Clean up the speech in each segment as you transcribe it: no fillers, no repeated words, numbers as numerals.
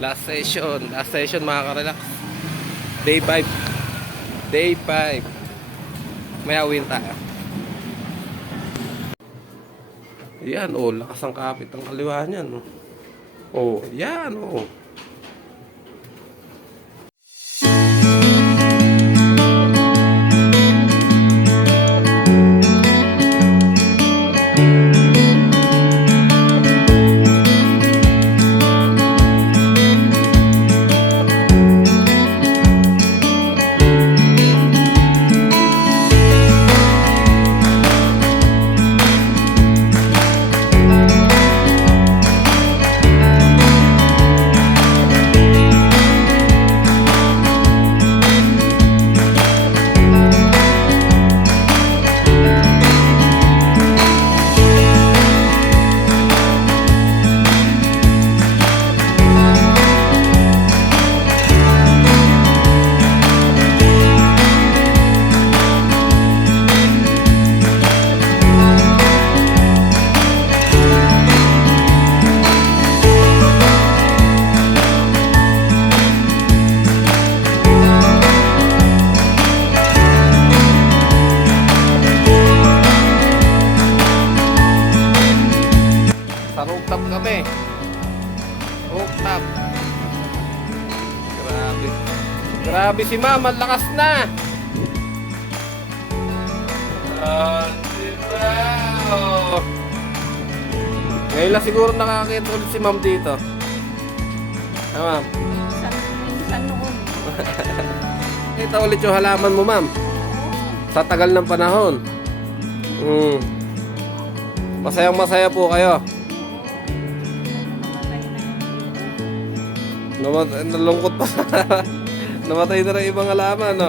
Last session mga ka-relax. Day 5. Day 5. May awin tayo. Yan, oh, lakas ang kapit ang kaliwa niyan. Oh, yan, oh. Sa rooftop kami. Rooftop. Grabe. Grabe si ma'am, ang lakas na. Diba? Oh. Ngayon lang siguro nakakita ulit si ma'am dito. Ma'am. Minsan noon. Kita ulit yung halaman mo, ma'am. Sa tagal ng panahon. Masayang masaya po kayo. Nalungkot pa. Namatay na rin ibang halaman, no?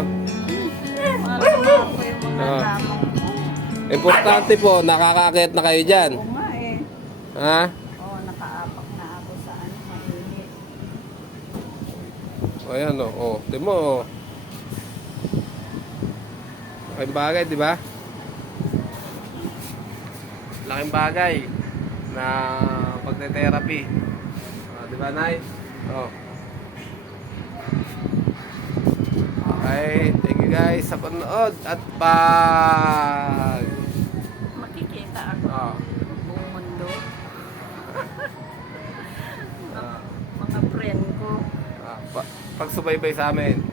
Malalaman ko yung mga lamang mo. Importante po, nakakaakit na kayo dyan. Oo nga eh. Ha? Oo, nakaapak na ako sa ano, mainit. O yan, o. O, di mo, o. Laking bagay, di ba? Laking bagay na pagte-therapy. Di ba, Nay? O. Okay, thank you guys sa panood at pag... Makikita ako Oh. buong mundo. Mga friend ko. Pagsubaybay sa amin.